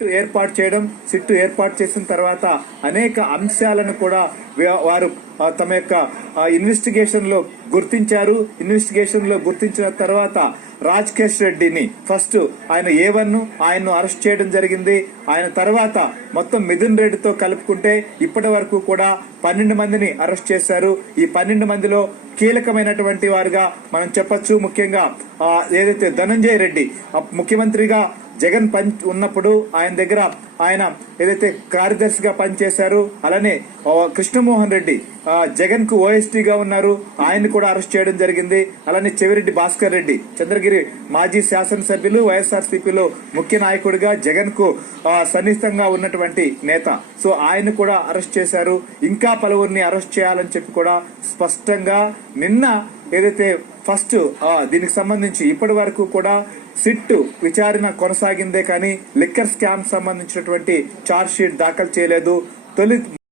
Sit ఏర్పాటు చేసిన తర్వాత అనేక అంశాలను కూడా వారు తమ యొక్క ఇన్వెస్టిగేషన్ లో గుర్తించిన తర్వాత రాజకేష్ రెడ్డిని ఫస్ట్ ఆయన ఆయన్ను అరెస్ట్ చేయడం జరిగింది. ఆయన తర్వాత మొత్తం మిథున్ రెడ్డితో కలుపుకుంటే ఇప్పటి వరకు కూడా 12 మందిని అరెస్ట్ చేశారు. ఈ 12 మందిలో కీలకమైనటువంటి వారుగా మనం చెప్పొచ్చు. ముఖ్యంగా ఏదైతే ధనంజయ్ రెడ్డి ముఖ్యమంత్రిగా జగన్ ఉన్నప్పుడు ఆయన ఏదైతే కార్యదర్శిగా పనిచేశారు. అలానే కృష్ణమోహన్ రెడ్డి జగన్ కు ఓఎస్టీగా ఉన్నారు, ఆయన్ని కూడా అరెస్ట్ చేయడం జరిగింది. అలానే చెవిరెడ్డి భాస్కర్ రెడ్డి చంద్రగిరి మాజీ శాసనసభ్యులు, వైఎస్ఆర్సీపీలో ముఖ్య నాయకుడిగా జగన్ కు సన్నిహితంగా ఉన్నటువంటి నేత. సో ఆయన కూడా అరెస్ట్ చేశారు. ఇంకా పలువురిని అరెస్ట్ చేయాలని చెప్పి కూడా స్పష్టంగా నిన్న ఏదైతే ఫస్ట్ దీనికి సంబంధించి ఇప్పటి వరకు కూడా సిట్ విచారణ కొనసాగిందే కానీ లిక్కర్ స్కామ్ సంబంధించినటువంటి ఛార్జ్ షీట్ దాఖలు చేయలేదు.